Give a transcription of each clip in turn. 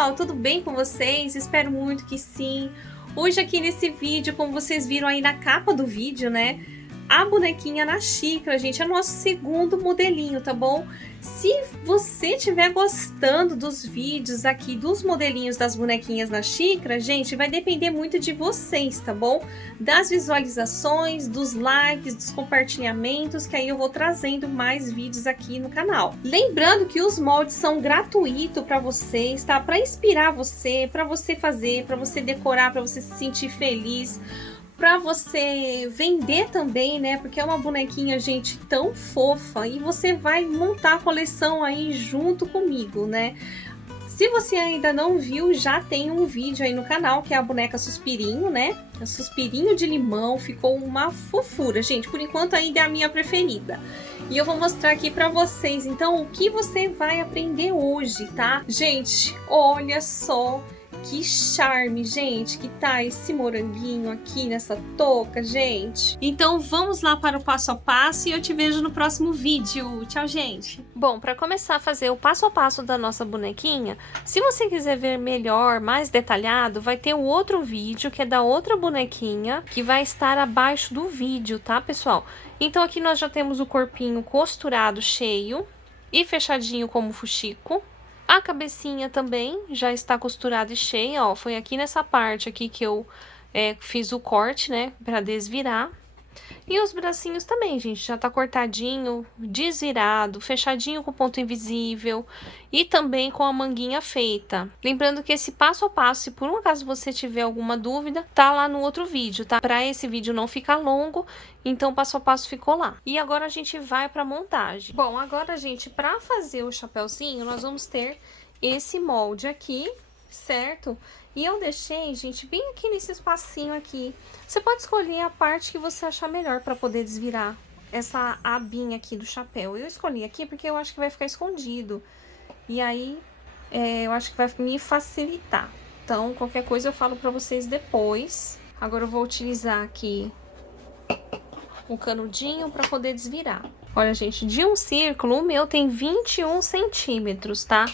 pessoal, tudo bem com vocês? Espero muito que sim. Hoje aqui nesse vídeo, como vocês viram aí na capa do vídeo, né? A bonequinha na xícara, gente, é o nosso segundo modelinho, tá bom? Se você estiver gostando dos vídeos aqui dos modelinhos das bonequinhas na xícara, gente, vai depender muito de vocês, tá bom? Das visualizações, dos likes, dos compartilhamentos, que aí eu vou trazendo mais vídeos aqui no canal. Lembrando que os moldes são gratuitos para vocês, tá? Para inspirar você, para você fazer, para você decorar, para você se sentir feliz, para você vender também, né? Porque é uma bonequinha, gente, tão fofa e você vai montar a coleção aí junto comigo, né? Se você ainda não viu, já tem um vídeo aí no canal, que é a boneca Suspirinho, né? A Suspirinho de limão, ficou uma fofura, gente. Por enquanto ainda é a minha preferida. E eu vou mostrar aqui pra vocês, então, o que você vai aprender hoje, tá? Gente, olha só que charme, gente, que tá esse moranguinho aqui nessa touca, gente. Então vamos lá para o passo a passo e eu te vejo no próximo vídeo. Tchau, gente. Bom, para começar a fazer o passo a passo da nossa bonequinha, se você quiser ver melhor, mais detalhado, vai ter um outro vídeo que é da outra bonequinha, que vai estar abaixo do vídeo, tá, pessoal? Então aqui nós já temos o corpinho costurado, cheio e fechadinho como fuxico. A cabecinha também já está costurada e cheia, ó, foi aqui nessa parte aqui que eu fiz o corte, né, pra desvirar. E os bracinhos também, gente, já tá cortadinho, desvirado, fechadinho com ponto invisível e também com a manguinha feita. Lembrando que esse passo a passo, se por um acaso você tiver alguma dúvida, tá lá no outro vídeo, tá? Pra esse vídeo não ficar longo, então o passo a passo ficou lá. E agora a gente vai pra montagem. Bom, agora, gente, pra fazer o chapéuzinho, nós vamos ter esse molde aqui, certo? E eu deixei, gente, bem aqui nesse espacinho aqui. Você pode escolher a parte que você achar melhor para poder desvirar essa abinha aqui do chapéu. Eu escolhi aqui porque eu acho que vai ficar escondido. E aí, eu acho que vai me facilitar. Então, qualquer coisa eu falo para vocês depois. Agora eu vou utilizar aqui o canudinho para poder desvirar. Olha, gente, de um círculo, o meu tem 21 centímetros, tá?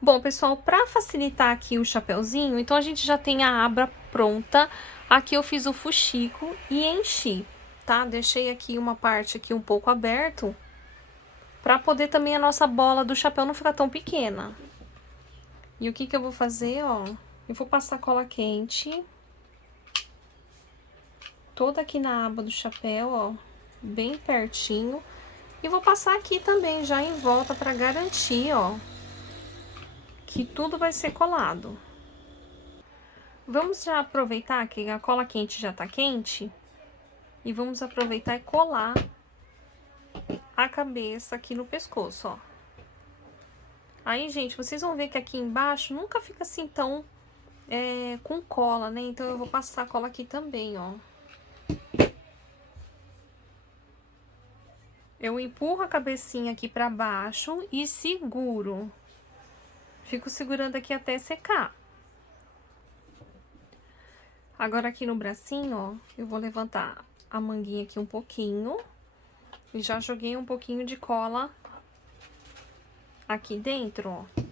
Bom, pessoal, para facilitar aqui o chapeuzinho, então a gente já tem a aba pronta. Aqui eu fiz o fuxico e enchi, tá? Deixei aqui uma parte aqui um pouco aberto, para poder também a nossa bola do chapéu não ficar tão pequena. E o que que eu vou fazer, ó? Eu vou passar cola quente toda aqui na aba do chapéu, ó, bem pertinho. E vou passar aqui também já em volta para garantir, ó, que tudo vai ser colado. Vamos já aproveitar que a cola quente já tá quente e vamos aproveitar e colar a cabeça aqui no pescoço, ó. Aí, gente, vocês vão ver que aqui embaixo nunca fica assim tão com cola, né? Então eu vou passar cola aqui também, ó. Eu empurro a cabecinha aqui pra baixo e seguro. Fico segurando aqui até secar. Agora aqui no bracinho, ó, eu vou levantar a manguinha aqui um pouquinho. E já joguei um pouquinho de cola aqui dentro, ó.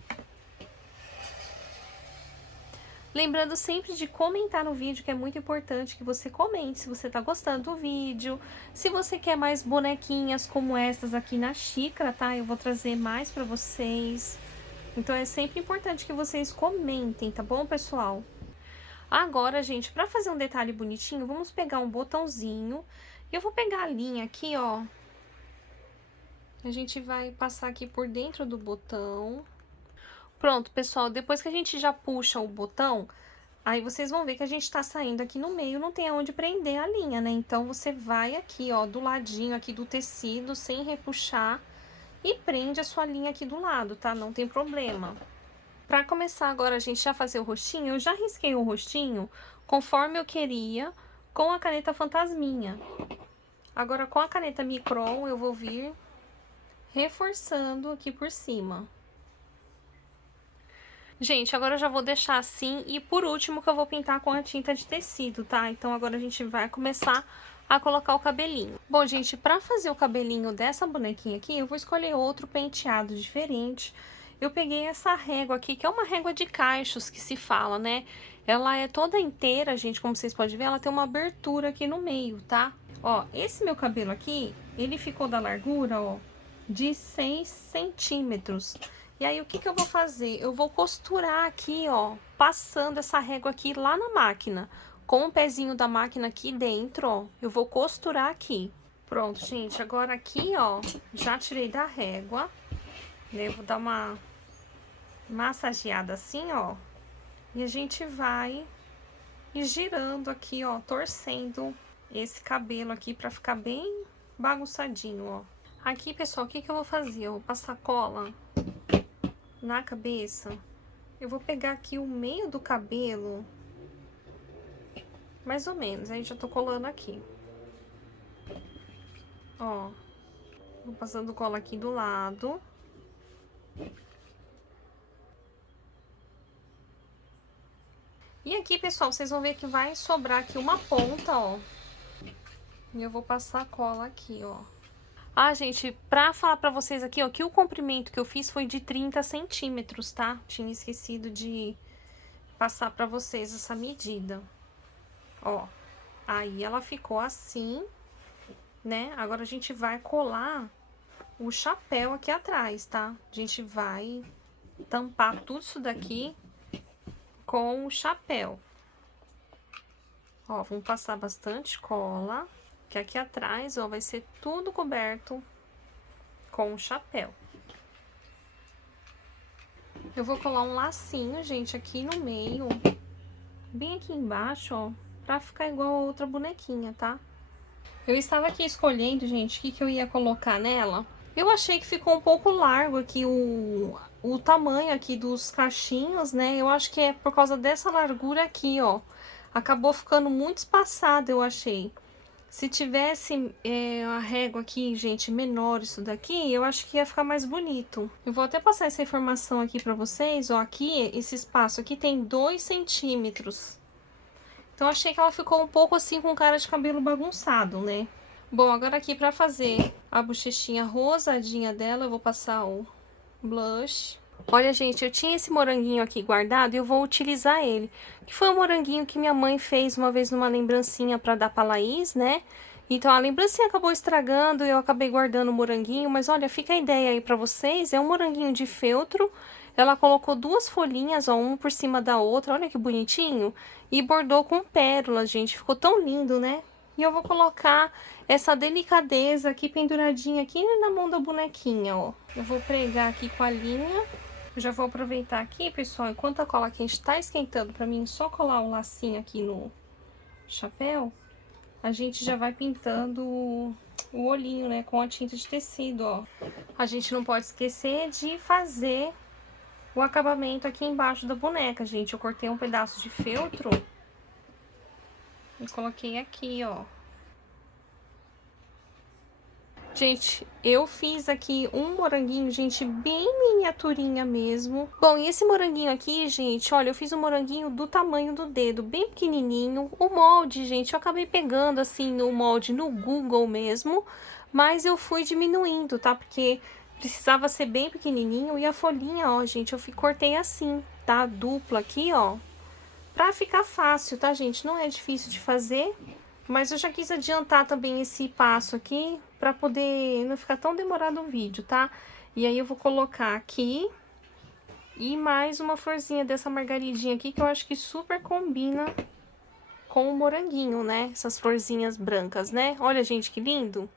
Lembrando sempre de comentar no vídeo, que é muito importante que você comente se você tá gostando do vídeo. Se você quer mais bonequinhas como essas aqui na xícara, tá? Eu vou trazer mais pra vocês. Então é sempre importante que vocês comentem, tá bom, pessoal? Agora, gente, pra fazer um detalhe bonitinho, vamos pegar um botãozinho. E eu vou pegar a linha aqui, ó. A gente vai passar aqui por dentro do botão. Pronto, pessoal, depois que a gente já puxa o botão, aí vocês vão ver que a gente tá saindo aqui no meio, não tem aonde prender a linha, né? Então, você vai aqui, ó, do ladinho aqui do tecido, sem repuxar, e prende a sua linha aqui do lado, tá? Não tem problema. Pra começar agora a gente já fazer o rostinho, eu já risquei o rostinho conforme eu queria com a caneta fantasminha. Agora, com a caneta Micron, eu vou vir reforçando aqui por cima. Gente, agora eu já vou deixar assim e por último que eu vou pintar com a tinta de tecido, tá? Então agora a gente vai começar a colocar o cabelinho. Bom, gente, pra fazer o cabelinho dessa bonequinha aqui, eu vou escolher outro penteado diferente. eu peguei essa régua aqui, que é uma régua de cachos que se fala, né? Ela é toda inteira, gente, como vocês podem ver, ela tem uma abertura aqui no meio, tá? Ó, esse meu cabelo aqui, ele ficou da largura, ó, de 6 centímetros. E aí, o que que eu vou fazer? Eu vou costurar aqui, ó, passando essa régua aqui lá na máquina. Com o pezinho da máquina aqui dentro, ó, eu vou costurar aqui. Pronto, gente, agora aqui, ó, já tirei da régua, né? Eu vou dar uma massageada assim, ó. E a gente vai ir girando aqui, ó, torcendo esse cabelo aqui pra ficar bem bagunçadinho, ó. Aqui, pessoal, o que que eu vou fazer? Eu vou passar cola na cabeça. Eu vou pegar aqui o meio do cabelo, mais ou menos, aí já tô colando aqui. Ó, vou passando cola aqui do lado. E aqui, pessoal, vocês vão ver que vai sobrar aqui uma ponta, ó. E eu vou passar cola aqui, ó. Ah, gente, pra falar pra vocês aqui, ó, que o comprimento que eu fiz foi de 30 centímetros, tá? Tinha esquecido de passar pra vocês essa medida. Ó, aí ela ficou assim, né? Agora a gente vai colar o chapéu aqui atrás, tá? A gente vai tampar tudo isso daqui com o chapéu. Ó, vamos passar bastante cola, que aqui atrás, ó, vai ser tudo coberto com o chapéu. Eu vou colar um lacinho, gente, aqui no meio, bem aqui embaixo, ó, pra ficar igual a outra bonequinha, tá? Eu estava aqui escolhendo, gente, o que que eu ia colocar nela. Eu achei que ficou um pouco largo aqui o tamanho aqui dos cachinhos, né? Eu acho que é por causa dessa largura aqui, ó. Acabou ficando muito espaçado, eu achei. Se tivesse a régua aqui, gente, menor isso daqui, eu acho que ia ficar mais bonito. Eu vou até passar essa informação aqui pra vocês, ó. Aqui, esse espaço aqui tem 2 centímetros. Então, achei que ela ficou um pouco assim com cara de cabelo bagunçado, né? Bom, agora aqui pra fazer a bochechinha rosadinha dela, eu vou passar o blush. Olha, gente, eu tinha esse moranguinho aqui guardado e eu vou utilizar ele. Que foi um moranguinho que minha mãe fez uma vez numa lembrancinha pra dar pra Laís, né? Então, a lembrancinha acabou estragando e eu acabei guardando o moranguinho. Mas, olha, fica a ideia aí pra vocês. É um moranguinho de feltro. Ela colocou 2 folhinhas, ó, uma por cima da outra. Olha que bonitinho. E bordou com pérolas, gente. Ficou tão lindo, né? E eu vou colocar essa delicadeza aqui penduradinha aqui na mão da bonequinha, ó. Eu vou pregar aqui com a linha. Eu já vou aproveitar aqui, pessoal, enquanto a cola quente tá esquentando, pra mim só colar o lacinho aqui no chapéu, a gente já vai pintando o olhinho, né, com a tinta de tecido, ó. A gente não pode esquecer de fazer o acabamento aqui embaixo da boneca, gente. Eu cortei um pedaço de feltro e coloquei aqui, ó. Gente, eu fiz aqui um moranguinho, gente, bem miniaturinha mesmo. Bom, e esse moranguinho aqui, gente, olha, eu fiz um moranguinho do tamanho do dedo, bem pequenininho. O molde, gente, eu acabei pegando, assim, o molde no Google mesmo, mas eu fui diminuindo, tá? Porque precisava ser bem pequenininho e a folhinha, ó, gente, eu cortei assim, tá? Dupla aqui, ó, pra ficar fácil, tá, gente? Não é difícil de fazer. Mas eu já quis adiantar também esse passo aqui, pra poder não ficar tão demorado o vídeo, tá? E aí eu vou colocar aqui, e mais uma florzinha dessa margaridinha aqui, que eu acho que super combina com o moranguinho, né? Essas florzinhas brancas, né? Olha, gente, que lindo!